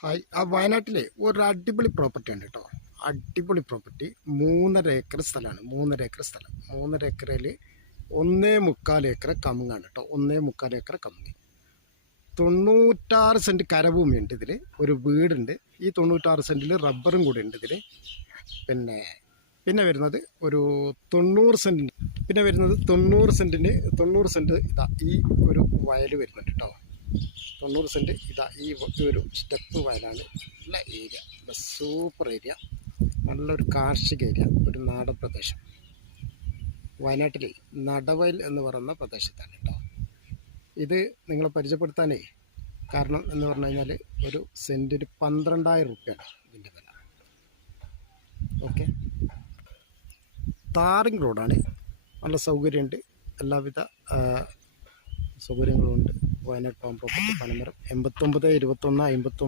Hi. വയനാട്ടിലെ ഒരു അടിപൊളി പ്രോപ്പർട്ടി ഉണ്ട് കേട്ടോ. അടിപൊളി പ്രോപ്പർട്ടി. 3.5 ഏക്കർ സ്ഥലമാണ്. 3.5 ഏക്കർ സ്ഥലം. 3.5 ഏക്കറിൽ 1.25 ഏക്കർ കമുങ്ങാണ് കേട്ടോ. 1.25 ഏക്കർ കമുങ്ങി. 96 സെൻറ്റ് കരഭൂമിയുണ്ട് ഇതിൽ. ഒരു വീടുണ്ട്. ഈ 96 സെൻറ്റിൽ റബ്ബറും കൂടി ഉണ്ട് ഇതിൽ. പിന്നെ വരുന്നത് ഒരു 90 സെൻറ്റിന്. പിന്നെ വരുന്നത് 90 സെൻറ്റ് ഇതാ ഈ ഒരു വയൽ വരുന്നുണ്ട് കേട്ടോ. 90 സെൻറ്റ് ഇതാ ഈ ഒരു സ്റ്റെപ്പ് വയലാണ്. നല്ല ഏരിയ, സൂപ്പർ ഏരിയ, നല്ലൊരു കാർഷിക ഏരിയ, ഒരു നാടൻ പ്രദേശം. വയനാട്ടിലെ നടവയൽ എന്ന് പറയുന്ന പ്രദേശത്താണ് കേട്ടോ. ഇത് നിങ്ങളെ പരിചയപ്പെടുത്താനേ കാരണം എന്ന് പറഞ്ഞു കഴിഞ്ഞാൽ ഒരു സെൻറ്റിന് 12,000 റുപ്യാണ് ഇതിൻ്റെ വില. ഓക്കെ, ടാറിങ് റോഡാണ്. നല്ല സൗകര്യമുണ്ട്, എല്ലാവിധ സൗകര്യങ്ങളുമുണ്ട്. Wayanad town property Panamaram 89 21 51